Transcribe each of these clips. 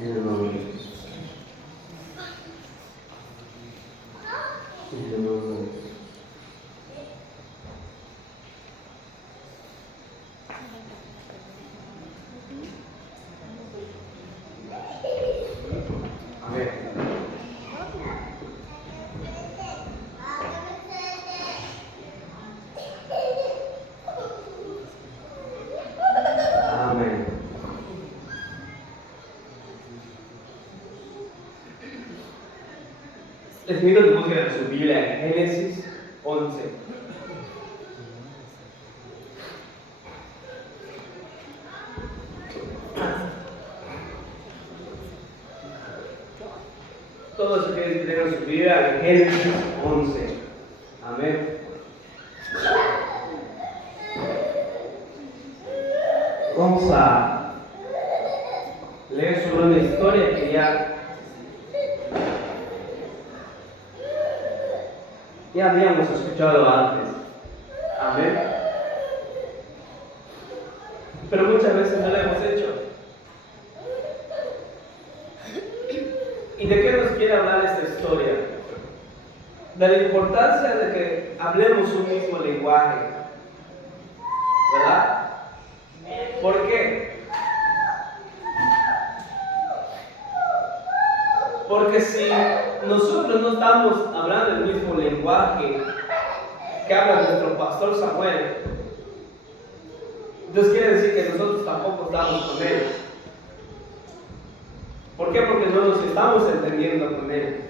En el nombre de Jesús. En el nombre de Jesús. Amén. Amén. Les invito a que busquen su Biblia en Génesis 11. Todos aquellos que tengan su Biblia en Génesis 11. Amén. Vamos a leer sobre una historia que ya habíamos escuchado antes. Amén. Pero muchas veces no lo hemos hecho. ¿Y de qué nos quiere hablar esta historia? De la importancia de que hablemos un mismo lenguaje. ¿Verdad? ¿Por qué? Porque si nosotros no estamos hablando el mismo lenguaje que habla nuestro pastor Samuel, entonces quiere decir que nosotros tampoco estamos con él. ¿Por qué? Porque no nos estamos entendiendo con él.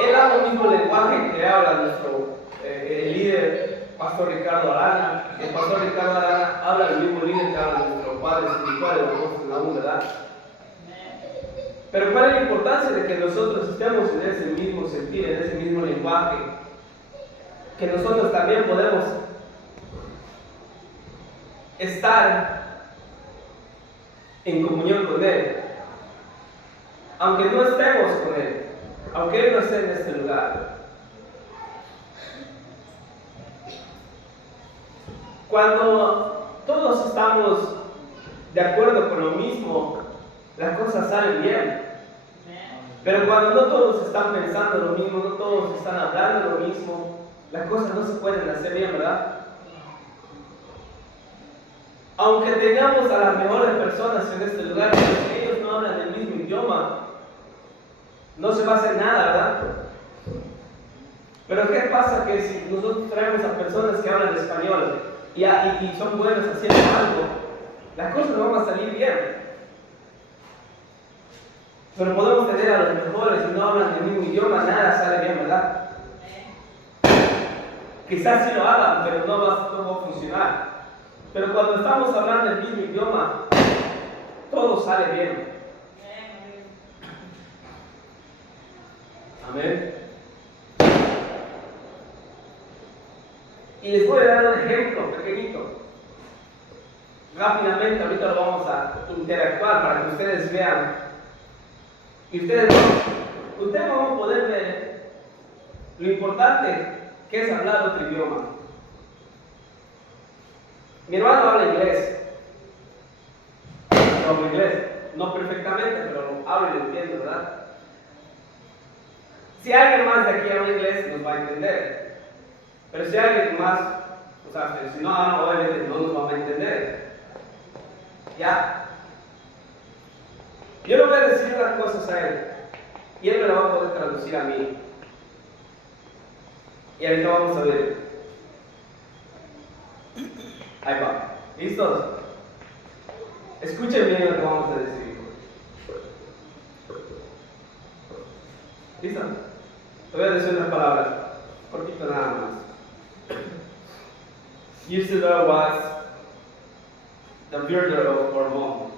Él habla el mismo lenguaje que habla nuestro el líder, Pastor Ricardo Arana. El Pastor Ricardo Arana habla el mismo líder que habla nuestro Padre Espiritual, el apóstol Naúm, ¿verdad? Pero ¿cuál es la importancia de que nosotros estemos en ese mismo sentir, en ese mismo lenguaje? Que nosotros también podemos estar en comunión con Él, aunque no estemos con Él, aunque Él no esté en este lugar. Cuando todos estamos de acuerdo con lo mismo, las cosas salen bien. Pero cuando no todos están pensando lo mismo, no todos están hablando lo mismo, las cosas no se pueden hacer bien, ¿verdad? Aunque tengamos a las mejores personas en este lugar, si ellos no hablan el mismo idioma, no se va a hacer nada, ¿verdad? Pero ¿qué pasa? Que si nosotros traemos a personas que hablan español y son buenos haciendo algo, las cosas no van a salir bien. Pero podemos tener a los mejores y no hablan el mismo idioma, nada sale bien, ¿verdad? Quizás sí lo hagan, pero no va a funcionar. Pero cuando estamos hablando el mismo idioma, todo sale bien. Amén. Y les voy a dar un ejemplo pequeñito. Rápidamente, ahorita lo vamos a interactuar para que ustedes vean. Y ustedes van a poder ver lo importante que es hablar otro idioma. Mi hermano habla inglés. Yo hablo inglés, no perfectamente, pero hablo y lo entiendo, ¿verdad? Si alguien más de aquí habla inglés, nos va a entender. Pero si alguien más, o sea, si no, obviamente no nos va a entender. ¿Ya? Yo le voy a decir unas cosas a él y él me lo va a poder traducir a mí. Y ahorita vamos a ver. Ahí va. ¿Listos? Escuchen bien lo que vamos a decir. ¿Listo? Te voy a decir unas palabras. Cortito nada más. Yesterday was the birthday of our mom.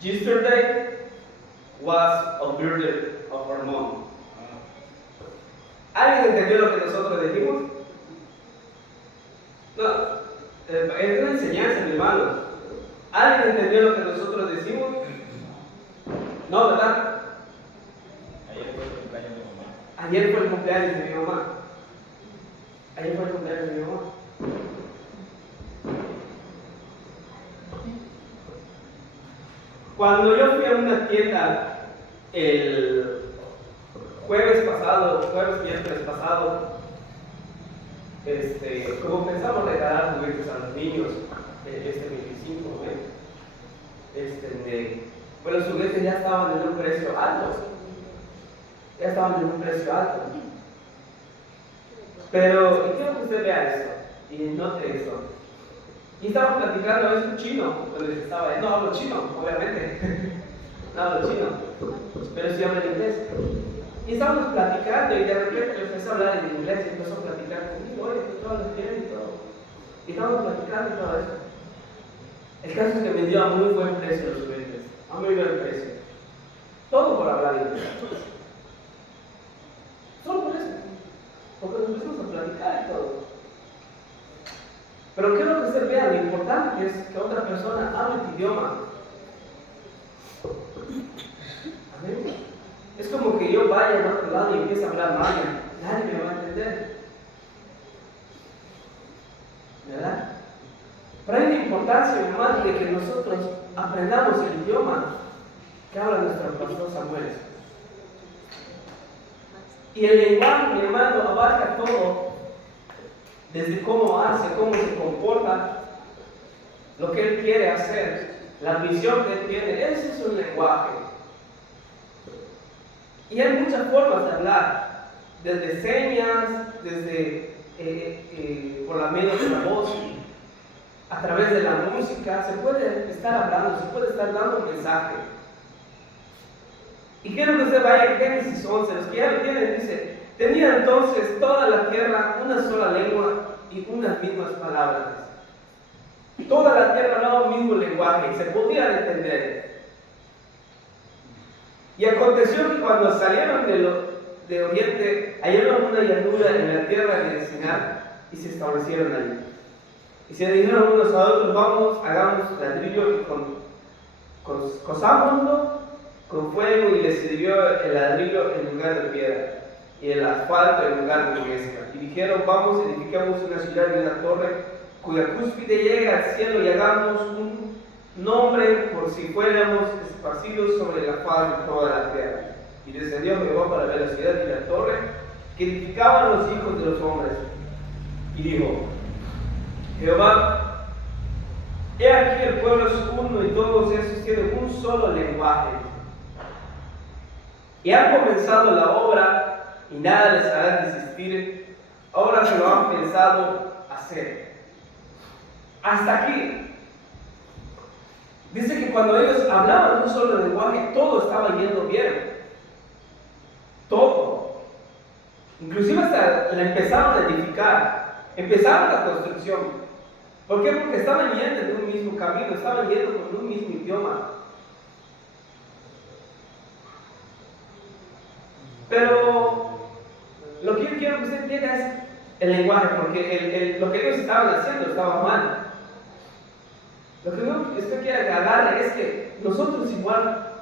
Yesterday was a birthday of our mom. ¿Alguien entendió lo que nosotros dijimos? No, es una enseñanza, mi hermano. ¿Alguien entendió lo que nosotros decimos? No, ¿verdad? Ayer fue el cumpleaños de mi mamá. Ayer fue el cumpleaños de mi mamá. Ayer fue el cumpleaños de mi mamá. Cuando yo fui a una tienda el miércoles pasado, como pensamos regalar juguetes a los niños este 25, pues los juguetes ya estaban en un precio alto. Pero, y quiero que usted vea esto, y note esto. Y estaba platicando, es un chino, donde estaba, no hablo chino, obviamente, no hablo chino, pero sí hablo inglés. Y estábamos platicando, y de repente empezó a hablar en inglés, y empezó a platicar conmigo, oye, que tú hablas bien y todo. Y estábamos platicando y todo eso. El caso es que me dio a muy buen precio los juguetes, a muy buen precio. Todo por hablar inglés. Solo por eso. Porque nos empezamos a platicar y todo. Pero quiero que usted vea lo importante que es que otra persona hable tu idioma. Amén. Es como que yo vaya a otro lado y empiece a hablar maya. Nadie me va a entender. ¿Verdad? Pero hay una importancia, mi hermano, de que nosotros aprendamos el idioma que habla nuestro pastor Samuel. Y el lenguaje, mi hermano, abarca todo, desde cómo hace, cómo se comporta, lo que él quiere hacer, la visión que él tiene. Ese es un lenguaje. Y hay muchas formas de hablar, desde señas, desde por la medio de la voz, a través de la música. Se puede estar hablando, se puede estar dando un mensaje. Y quiero que usted vaya a Génesis 11, los que ya lo tienen, dice: tenía entonces toda la tierra una sola lengua y unas mismas palabras. Toda la tierra hablaba un mismo lenguaje y se podían entender. Y aconteció que cuando salieron de Oriente, hallaron una llanura en la tierra de Sinar y se establecieron allí. Y se dijeron unos a otros: vamos, hagamos ladrillo y cosámoslo con fuego, y les sirvió el ladrillo en lugar de piedra y el asfalto en lugar de mezcla. Y dijeron: vamos, edifiquemos una ciudad y una torre cuya cúspide llega al cielo, y hagamos un nombre por si fuéramos esparcidos sobre la faz de toda la tierra. Y descendió Jehová para ver la ciudad y la torre que edificaban los hijos de los hombres. Y dijo Jehová: he aquí el pueblo es uno, y todos esos tienen un solo lenguaje. Y han comenzado la obra, y nada les hará desistir, ahora que lo han pensado hacer. Hasta aquí. Dice que cuando ellos hablaban un solo lenguaje, todo estaba yendo bien. Todo. Inclusive hasta la empezaron a edificar, empezaron la construcción. ¿Por qué? Porque estaban yendo en un mismo camino, estaban yendo con un mismo idioma. Pero lo que yo quiero que usted entienda es el lenguaje, porque lo que ellos estaban haciendo estaba mal. Lo que usted quiere que agarre es que nosotros igual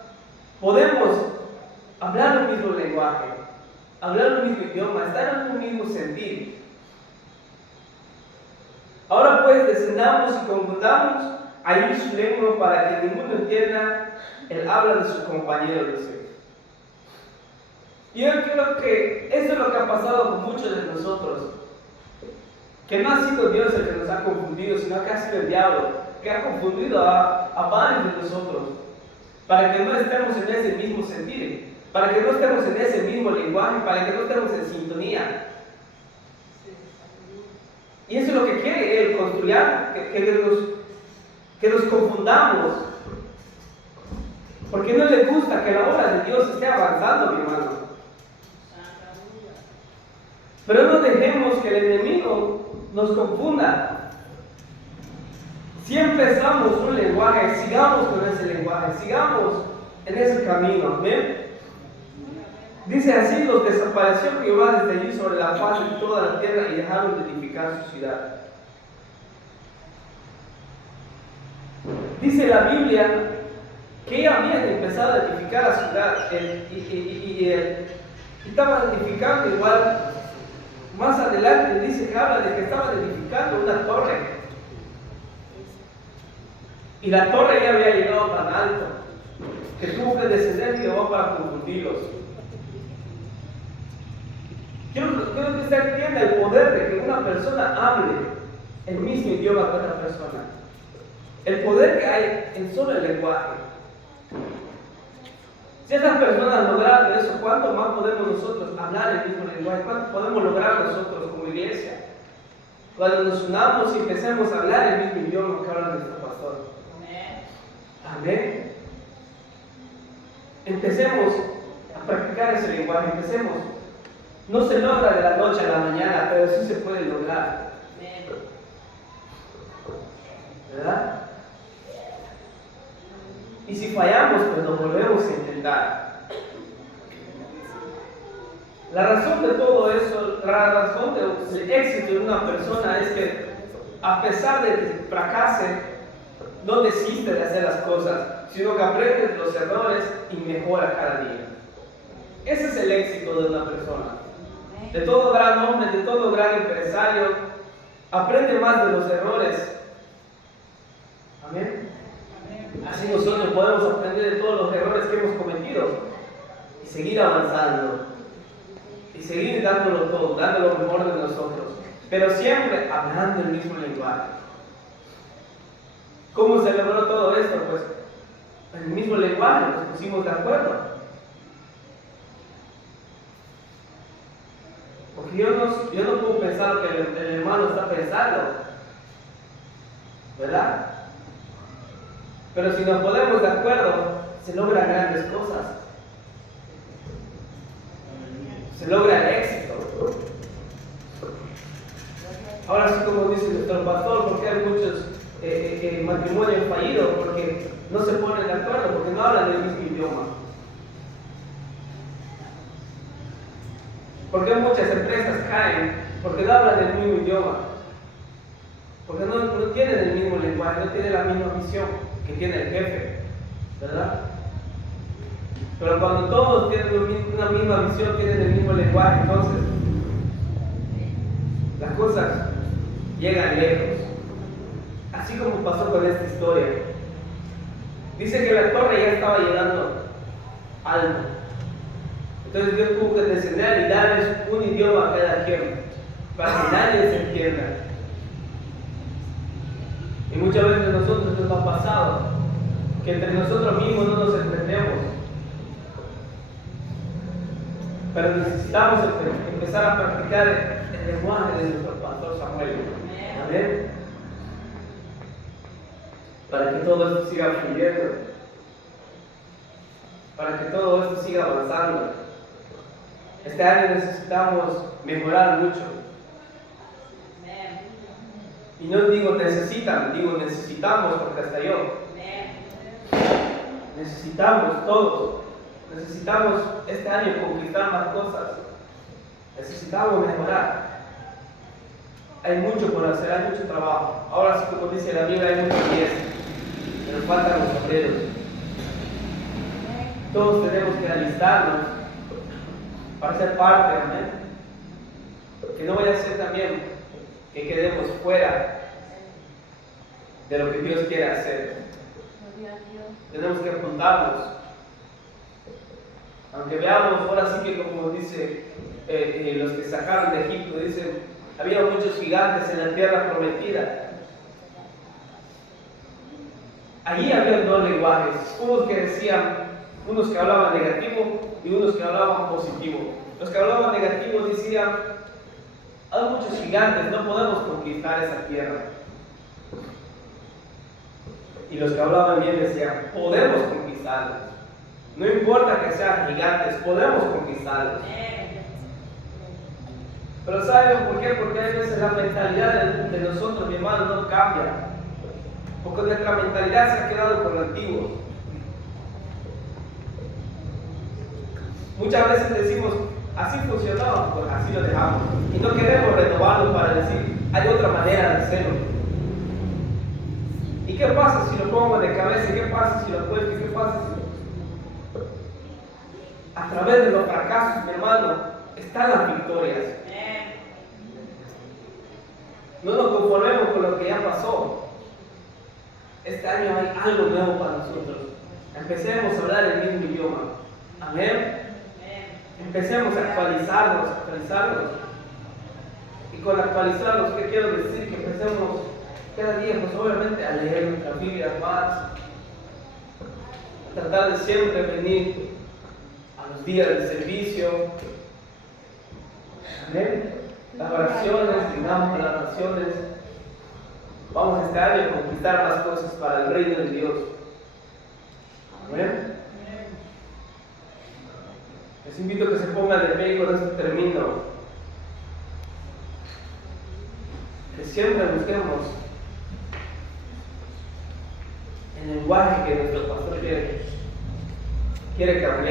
podemos hablar el mismo lenguaje, hablar el mismo idioma, estar en un mismo sentir. Ahora pues descendamos y confundamos ahí su lengua para que ninguno entienda el habla de su compañero, dice. Y yo creo que eso es lo que ha pasado con muchos de nosotros, que no ha sido Dios el que nos ha confundido, sino que ha sido el diablo, que ha confundido a varios de nosotros, para que no estemos en ese mismo sentir, para que no estemos en ese mismo lenguaje, para que no estemos en sintonía. Y eso es lo que quiere Él, construir, que nos confundamos, porque no le gusta que la obra de Dios esté avanzando, mi hermano. Pero no dejemos que el enemigo nos confunda. Si empezamos un lenguaje, sigamos con ese lenguaje, sigamos en ese camino. ¿Amén? Dice así: los desapareció Jehová desde allí sobre la faz de toda la tierra, y dejaron de edificar su ciudad. Dice la Biblia que ellos habían empezado a edificar la ciudad y estaban edificando igual. Más adelante dice que habla de que estaban edificando una torre. Y la torre ya había llegado tan alto. que tuvo que descender Jehová para confundirlos. Quiero que usted entienda el poder de que una persona hable el mismo idioma que otra persona. El poder que hay en solo el lenguaje. Si esas personas lograron eso, ¿cuánto más podemos nosotros hablar el mismo lenguaje? ¿Cuánto podemos lograr nosotros como iglesia? Cuando nos unamos y empecemos a hablar el mismo idioma que habla nuestro pastor. Amén. Empecemos a practicar ese lenguaje, empecemos. No se logra de la noche a la mañana, pero sí se puede lograr. ¿Verdad? Y si fallamos, pues lo volvemos a intentar. La razón de todo eso, la razón del éxito de una persona es que a pesar de que fracase, no desiste de hacer las cosas, sino que aprende de los errores y mejora cada día. Ese es el éxito de una persona. De todo gran hombre, de todo gran empresario, aprende más de los errores. Amén. Así nosotros podemos aprender de todos los errores que hemos cometido y seguir avanzando y seguir dándolo todo, dando lo mejor de nosotros, pero siempre hablando el mismo lenguaje. ¿Cómo se logró todo esto? Pues en el mismo lenguaje nos pusimos de acuerdo. Porque yo no puedo pensar lo que el hermano está pensando, ¿verdad? Pero si nos ponemos de acuerdo, se logran grandes cosas. Se logra el éxito. Ahora sí, como dice nuestro pastor, porque hay muchos matrimonios fallidos, porque no se ponen de acuerdo, porque no hablan el mismo idioma. Porque muchas empresas caen porque no hablan el mismo idioma, porque no tienen el mismo lenguaje, no tienen la misma visión que tiene el jefe, ¿verdad? Pero cuando todos tienen una misma visión, tienen el mismo lenguaje, entonces las cosas llegan lejos. Así como pasó con esta historia. Dice que la torre ya estaba llegando alto. Entonces Dios tuvo que descender y darles un idioma a cada quien, para que nadie se entienda. Y muchas veces a nosotros nos ha pasado que entre nosotros mismos no nos entendemos. Pero necesitamos empezar a practicar el lenguaje de nuestro pastor Samuel. Amén. Para que todo esto siga fluyendo. Para que todo esto siga avanzando. Este año necesitamos mejorar mucho. Y no digo necesitan, digo necesitamos, porque hasta yo. Necesitamos todos. Necesitamos este año conquistar más cosas. Necesitamos mejorar. Hay mucho por hacer, hay mucho trabajo. Ahora sí, como dice la Biblia, hay muchos días, pero faltan los obreros. Todos tenemos que alistarnos para ser parte, amén. Que no vaya a ser también que quedemos fuera de lo que Dios quiere hacer. Tenemos que apuntarnos. Aunque veamos, ahora sí que como dice los que sacaron de Egipto, dicen, había muchos gigantes en la tierra prometida. Allí había dos lenguajes, unos que hablaban negativo y unos que hablaban positivo. Los que hablaban negativo decían, hay muchos gigantes, no podemos conquistar esa tierra. Y los que hablaban bien decían, podemos conquistarlos. No importa que sean gigantes, podemos conquistarlos. Pero ¿saben por qué? Porque a veces la mentalidad de nosotros, mi hermano, no cambia. Porque nuestra mentalidad se ha quedado con lo antiguo. Muchas veces decimos, así funcionó, pues así lo dejamos. Y no queremos renovarlo para decir, hay otra manera de hacerlo. ¿Y qué pasa si lo pongo de cabeza? ¿Qué pasa si lo cuelgo? ¿Qué pasa si a través de los fracasos, mi hermano, están las victorias? No nos conformemos con lo que ya pasó. Este año hay algo nuevo para nosotros. Empecemos a hablar el mismo idioma. Amén. Empecemos a actualizarnos. Y con actualizarnos, ¿qué quiero decir? Que empecemos cada día, pues obviamente, a leer nuestra Biblia más. A tratar de siempre venir a los días de servicio. Amén. Las oraciones, digamos, las oraciones. Vamos este año a conquistar más cosas para el reino de Dios. Amén. Les invito a que se pongan de pie y con esto termino. Que siempre busquemos el lenguaje que nuestro pastor quiere cambiar.